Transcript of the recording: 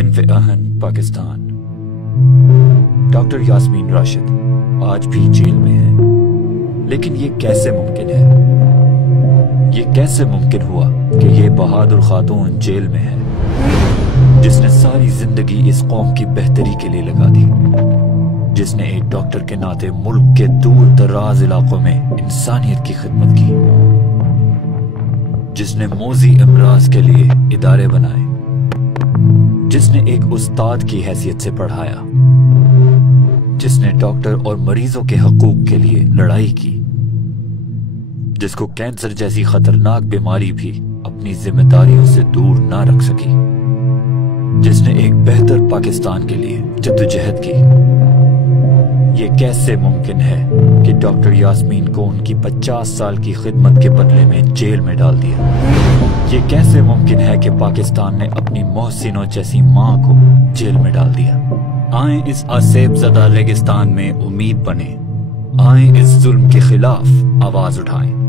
सिंफ-ए-आहन Pakistan. Doctor Yasmin Rashid आज भी jail में है, लेकिन ये कैसे मुमकिन है? ये कैसे मुमकिन हुआ कि ये बहादुर खातून जेल में है, जिसने सारी जिंदगी इस कौम की बेहतरी के लिए लगा दी, जिसने एक डॉक्टर के नाते मुल्क के दूर दराज इलाकों में इंसानियत की खिदमत की, जिसने मोजी अमराज के लिए इदारे बनाए, जिसने एक उस्ताद की हैसियत से पढ़ाया, जिसने डॉक्टर और मरीजों के हकूक के लिए लड़ाई की, जिसको कैंसर जैसी खतरनाक बीमारी भी अपनी जिम्मेदारियों से दूर ना रख सकी, जिसने एक बेहतर पाकिस्तान के लिए जद्दोजहद की। ये कैसे मुमकिन है कि डॉक्टर यास्मीन को उनकी 50 साल की खिदमत के बदले में जेल में डाल दिया? ये कैसे मुमकिन है कि पाकिस्तान ने अपनी मोहसिनों जैसी मां को जेल में डाल दिया? आए इस आसेब ज़दा रेगिस्तान में उम्मीद बने, आए इस जुल्म के खिलाफ आवाज उठाएं।